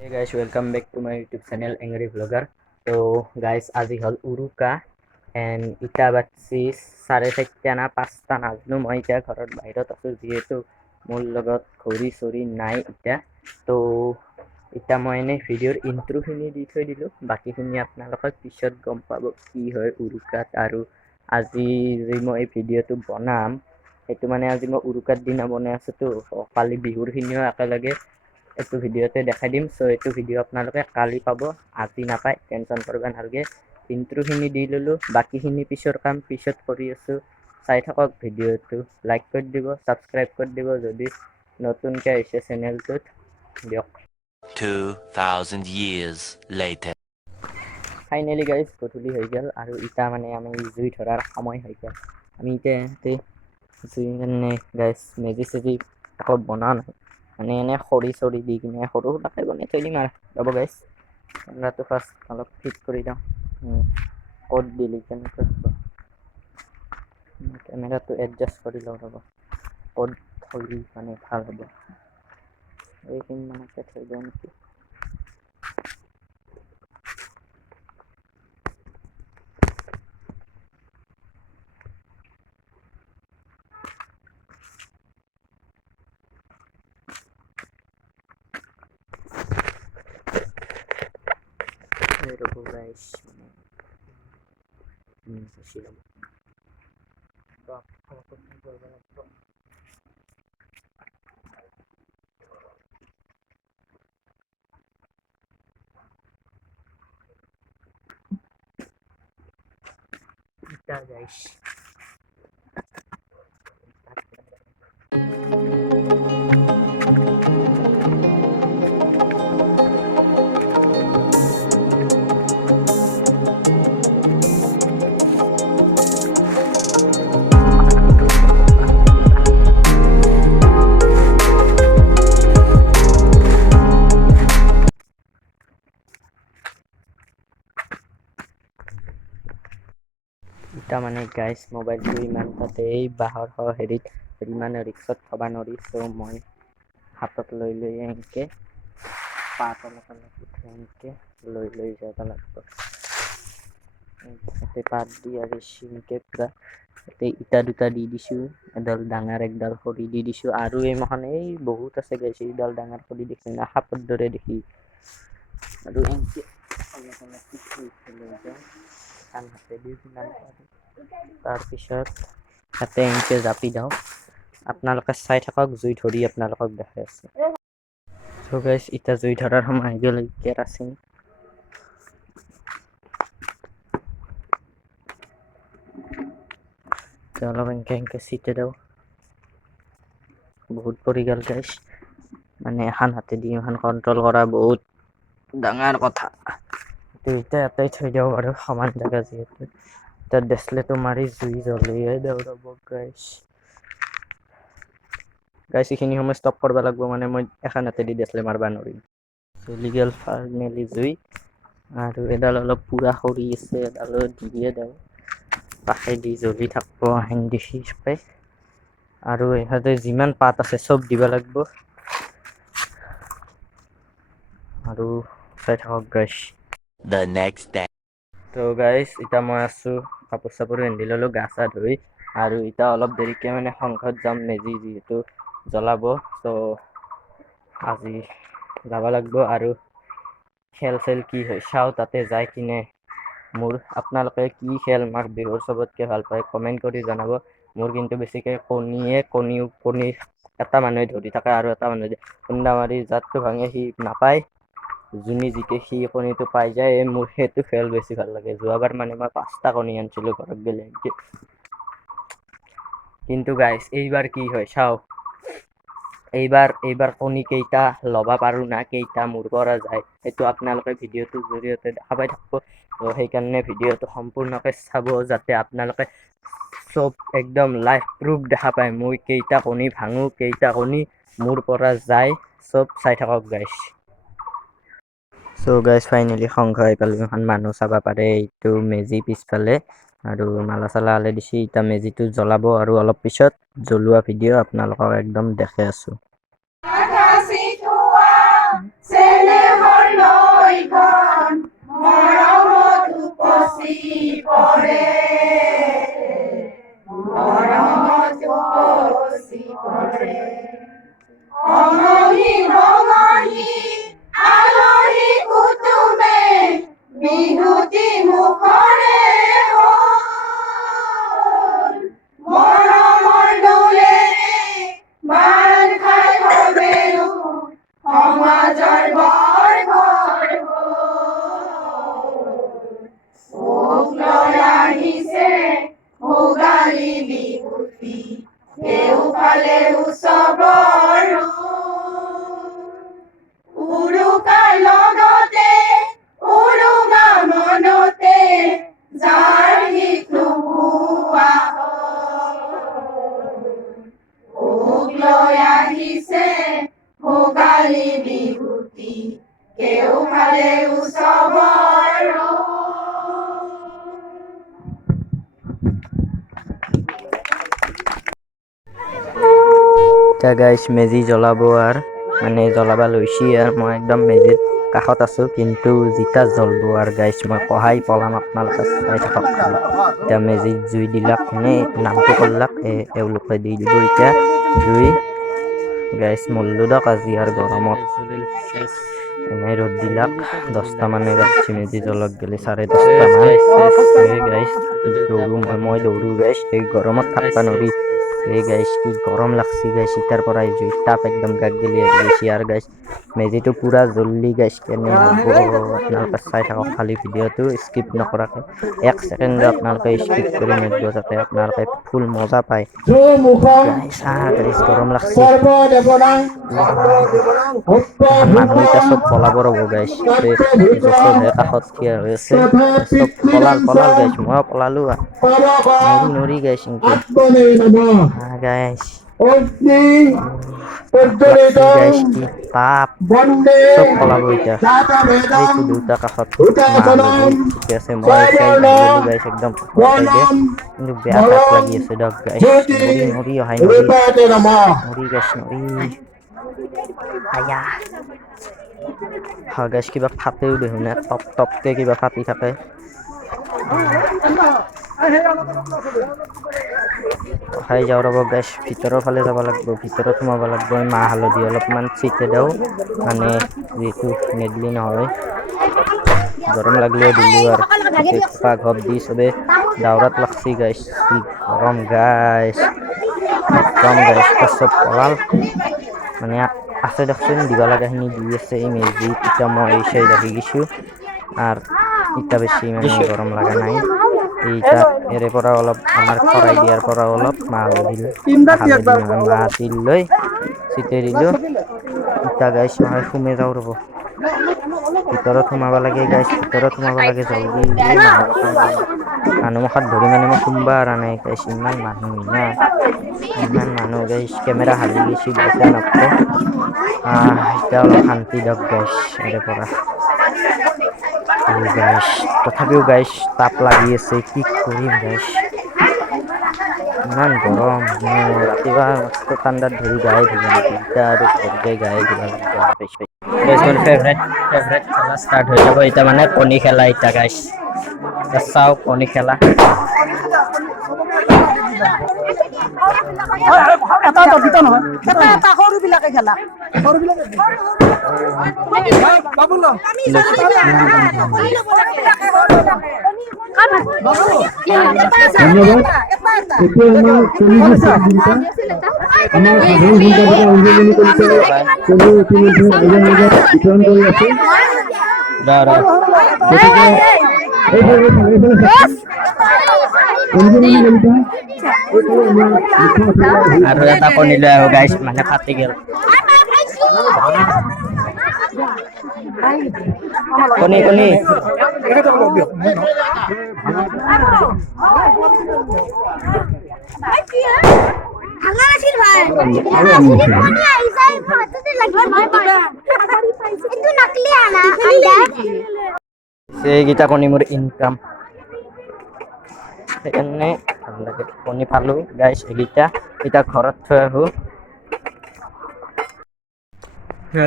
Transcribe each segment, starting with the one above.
Hey guys, welcome back to my YouTube channel Angry Vlogger. So guys, আজি হল উৰুকা and ইটা বাজি 4:30 না 5টা নাজনো মই এতিয়া ঘৰত বাহিৰত আছো যিহেতু মোৰ লগত ঘড়ী চৰি নাই এতিয়া তো ইটা মই এনে ভিডিঅ'ৰ ইন্ট্ৰোখিনি দি থৈ দিলো বাকিখিনি আপোনালোকক পিছত গম পাব কি হয় উৰুকাত আৰু আজি যে মই ভিডিঅ'টো বনাম সেইটো মানে আজি মই উৰুকাৰ দিনা বনাই আছো তো কালি বিহুৰ খিনিও একেলগে এইটো ভিডিঅ'তে দেখাই দিম সো এইটো ভিডিঅ' আপোনালোকে কালি পাব আজি নাপায় টেনচন কৰিব নালাগে ইন্ট্ৰোখিনি দি ললো বাকিখিনি পিছৰ কাম পিছত কৰি আছো চাই থাকক ভিডিঅ'টো লাইক কৰি দিব সাবস্ক্ৰাইব কৰি দিব যদি নতুনকৈ আহিছে চেনেলটোত দিয়ক 2000 years later. ফাইনেলি গাইজ গধূলি হৈ গ'ল আৰু ইটা মানে আমি জুই ধৰাৰ সময় হৈ গ'ল আমি এতিয়া জুই কাৰণে গাইজ মেজি চেজি আকৌ বনোৱা নাই মানে এনে খৰি চৰি দি কিনে সৰু সুৰাকৈ বনাই থৈ দিম আৰু ৰ'ব গাইজ কেমেৰাটো ফাৰ্ষ্ট অলপ ফিট কৰি দিওঁ ক'ত দিলি কেনেকৈ হ'ব কেমেৰাটো এডজাষ্ট কৰি লওঁ ৰ'ব ক'ত থৈ মানে ভাল হ'ব এইখিনি মানতে থৈ দিওঁ নেকি ৰ'ব গাইজ মানে বেছি ৰ'ব ইটা গাইজ ইটা মানে গাইজ মোবাইলটো ইমান তাতে এই বাঁহৰ হেৰিত ইমান ৰিক্সত থ'ব নোৱাৰি চ' মই হাতত লৈ এনেকৈ পাত অলপ উঠাই এনেকৈ লৈ যাব লাগিব তাতে পাত দি আৰু এনেকৈ পূৰা তাতে ইটা দুটা দি দিছোঁ এডাল ডাঙৰ একডাল খৰি দি দিছোঁ আৰু এইমাখন এই বহুত আছে গাইছে এইডাল ডাঙৰ খৰি দেখি না সাপৰ দৰে দেখি আৰু এনেকৈ অলপ লৈ যাওঁ হাতেদি তাৰপিছত তাতে এনেকৈ জাপি দিওঁ আপোনালোকে চাই থাকক জুই ধৰি আপোনালোকক দেখাই আছে চ' গাইজ এতিয়া জুই ধৰাৰ সময় আহি গ'ল কেৰাচিন অলপ এনেকৈ চিটে দিওঁ বহুত পৰি গ'ল গাইজ মানে এখন হাতেদি এখন কণ্ট্ৰল কৰা বহুত ডাঙৰ কথা এতিয়া এটাই থৈ দিওঁ বাৰু সমান জেগা যিহেতু এতিয়া ডেছলেটো মাৰি জুই জ্বলিয়ে দিওঁ ৰ'ব গাইজ এইখিনি সময় ষ্টপ কৰিব লাগিব মানে মই এখন হাতেদি ডেছলে মাৰিব নোৱাৰিম চলি গ'ল ফাইনেলি জুই আৰু এডাল অলপ পুৰা খৰি আছে এডালো দিয়ে দিওঁ কাষেদি জ্বলি থাকিব হেন দেখি পাই আৰু ইহঁতে যিমান পাত আছে চব দিব লাগিব আৰু চাই থাকক গাইজ The next day. তো গাইজ এতিয়া মই আছোঁ কাপোৰ চাপোৰ পিন্ধি ল'লোঁ গা চা ধুই আৰু এতিয়া অলপ দেৰিকৈ মানে সংঘত যাম মেজি যিহেতু জ্বলাব তো আজি যাব লাগিব আৰু খেল চেল কি হয় চাওঁ তাতে যাই কিনে মোৰ আপোনালোকে কি খেল মাঘ বিহুৰ চবতকৈ ভাল পায় কমেণ্ট কৰি জনাব মোৰ কিন্তু বেছিকৈ কণী এটা মানুহে ধৰি থাকে আৰু এটা মানুহে খুন্দা মাৰি জাতটো ভাঙে সি নাপায় যোনে জিকে সি কণীটো পাই যায় মোৰ সেইটো খেল বেছি ভাল লাগে যোৱাবাৰ মানে মই 5টা কণী আনিছিলোঁ ঘৰত গ'লে কিন্তু গাইজ এইবাৰ কি হয় চাওঁ এইবাৰ কণী কেইটা ল'ব পাৰোঁ না কেইটা মোৰ পৰা যায় সেইটো আপোনালোকে ভিডিঅ'টোৰ জৰিয়তে দেখা পাই থাকিব তো সেইকাৰণে ভিডিঅ'টো সম্পূৰ্ণকৈ চাব যাতে আপোনালোকে চব একদম লাইভ প্ৰুফ দেখা পায় মই কেইটা কণী ভাঙোঁ কেইটা কণী মোৰ পৰা যায় চব চাই থাকক গাইজ চ' গাইজ ফাইনেলি সংঘ আহি পালোঁ এখন মানুহ চাব পাৰে এইটো মেজি পিছফালে আৰু মালা চালা আলে দিছে এতিয়া মেজিটো জ্বলাব আৰু অলপ পিছত জ্বলোৱা ভিডিঅ' আপোনালোকক একদম দেখাই আছোঁ এতিয়া গাইছ মেজি জ্বলাব আৰু মানে জ্বলাব লৈছি আৰু মই একদম মেজিৰ কাষত আছোঁ, কিন্তু যেতিয়া জ্বলব আৰু গাইছ মই পঢ়াই পলাম, আপোনালোকে চাই থাকক খালি। এতিয়া মেজিত জুই দিলাক, মানে নামটো কৰলাক, এওঁলোকে দি দিব এতিয়া জুই। গাইছ মল্লো দক আজি আৰু গৰমত এনেই ৰ'দ দিলাক। 10টা মানে বাজছি মেজি জ্বলাক গেলি 10:30 মান। গাইছ মই দৌৰো গাইছ, এই গৰমত থাকবা নৰি। গাইছ কি গৰম লাগছি গাইছ, ইটাৰ পৰা জুইৰ তাপ একদম গাক গেলি আহি গৈছি। আৰু গাইছ মেজিটো পুৰা জ্বললি গাইছ, কেনে হ'ব আপোনালোকে চাই থাকক খালি ভিডিঅ'টো স্কিপ নকৰাকৈ। 1 ছেকেণ্ডো আপোনালোকে স্কিপ কৰি নেদব, যাতে আপোনালোকে ফুল মজা পায়। গাইছ গাইছ গৰম লাগছি। মানুহ এতিয়া চব পলাব ৰ'ব গাইছ, জচতহে কাষত থিয় হৈ আছে, চব পলাল গাইছ, ময়ো পলালো। নৰি গাইছ ইনকে গাইছ লাগছি গাইছ, কি তাপ, চব পলাব এতিয়া। এইটো দুটা কাষত মা হালধি ঠিকে আছে, মই চাই গেলো গাইছ একদম চাইডে, কিন্তু বেয়া তাপ লাগি আছে দিয়ক গাইছ, নৰি অহাই নৰি গাইছ নৰি। আয়া গাইছ কিবা ফাটেও দেখোন, টপ টপকে কিবা ফাটি থাকে। খাই যাওঁ ৰ'ব গাইছ, ভিতৰৰ ফালে যাব লাগিব, ভিতৰত সোমাব লাগিব। মাহ হালধি অলপমান ছিটে দিওঁ, মানে যিহেতু নেদলি নহয়। গৰম লাগলিও দিলোঁ আৰু থোপা ঘপ দি চবে দাউৰাত লাগছি গাইছ, কি গৰম গাইছ একদম গাইছ। চব পলাল, মানে আছে দেখোন দিবা লগাখিনি দি আছে এই মেজিত। এতিয়া মই এই চাইড আহি গৈছোঁ আৰু এতিয়া বেছি মানে গৰম লগা নাই। এইটা এৰে পৰা অলপ আমাৰ খৰাই দিয়াৰ পৰা অলপ মাহ তিল লৈ ছিটাই দিলোঁ। এতিয়া গাইছ মই সোমে যাওঁ ৰ'ব, ভিতৰত সোমাব লাগে গাইছ, ভিতৰত সোমাব লাগে জলদি। মানুহ মুখাত ধৰি মানে মই সোমবা পৰা নাই গাইছ, ইমান মানুহ না, ইমান মানুহ গাইছ, কেমেৰা হালি গৈছি বেয়া নাপাব। এতিয়া অলপ শান্তি দিয়ক গাইছ এৰে পৰা। গাইছ তথাপিও গাইছ তাপ লাগি আছে, কি কৰিম গাইছ, ইমান গৰম। ৰাতিপুৱা মস্ত ঠাণ্ডাত ধৰি গায়ে ধুলো নেকি, এতিয়া আৰু ঘৰতে গায়ে ধুবা লাগিব। ফেভৰেট খেলা ষ্টাৰ্ট হৈ যাব এতিয়া, মানে কণী খেলা এতিয়া গাইছ। চাওঁ কণী খেলা। আৰু এটা কণী লৈ আহো গাইছ, মানে ফাটি গেল। কণী এইকেইটা কণী মোৰ ইনকাম, সেইকাৰণে ভাল লাগে। কণী পালোঁ গাইছ এইকেইটা, এতিয়া ঘৰত থৈ আহোঁ।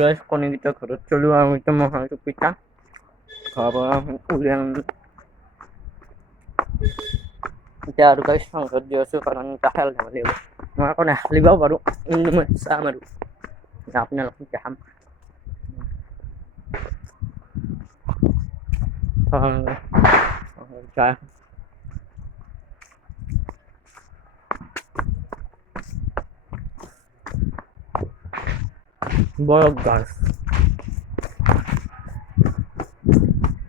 গাইছ কণীকেইটা ঘৰত থলোঁ আৰু এতিয়া মই পিঠা ঘৰৰ পৰা উলিয়াই আনিলোঁ। এতিয়া আৰু গাইছ সংঘত দি আছোঁ, কাৰণ এতিয়া খেল ধেমালি হ'ব। মই আকৌ নেখেলিবও পাৰোঁ, কিন্তু মই চাম আৰু আপোনালোকক দেখাম। বয়স গাইছ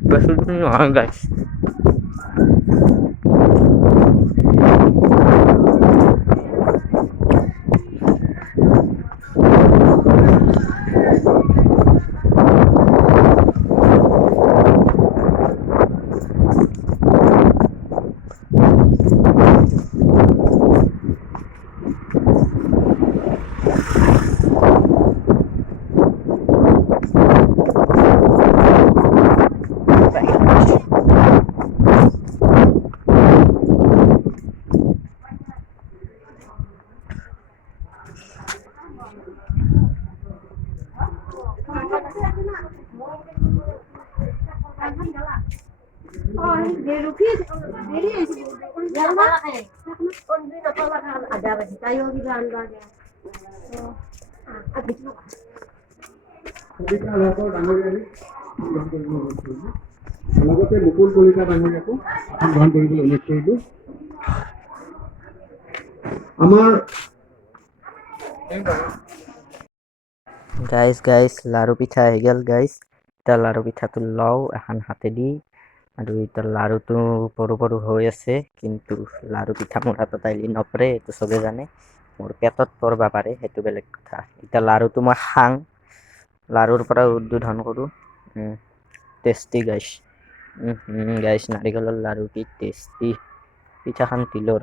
বেছি দিন নহয় গাইছ। কবিতা আলকৰ ডাঙৰীয়াৰী গ্ৰহণ কৰিবলৈ অনুৰোধ কৰিলোঁ। লগতে মুকুল কলিতা ডাঙৰীয়াকো আসন গ্ৰহণ কৰিবলৈ অনুৰোধ কৰিলোঁ। আমাৰ গাইজ লাৰু পিঠা আহি গ'ল গাইজ। এতিয়া লাৰু পিঠাটো লওঁ এখন হাতেদি আৰু এতিয়া লাৰুটো সৰু হৈ আছে, কিন্তু লাৰু পিঠা মোৰ হাতত আহিলে নপৰে, এইটো চবে জানে। মোৰ পেটত পৰব পাৰে, সেইটো বেলেগ কথা। এতিয়া লাৰুটো মই খাং, লাৰুৰ পৰা উদ্বোধন কৰোঁ। টেষ্টি গাইজ, গাইজ নাৰিকলৰ লাৰু কি টেষ্টি। পিঠাখন তিলৰ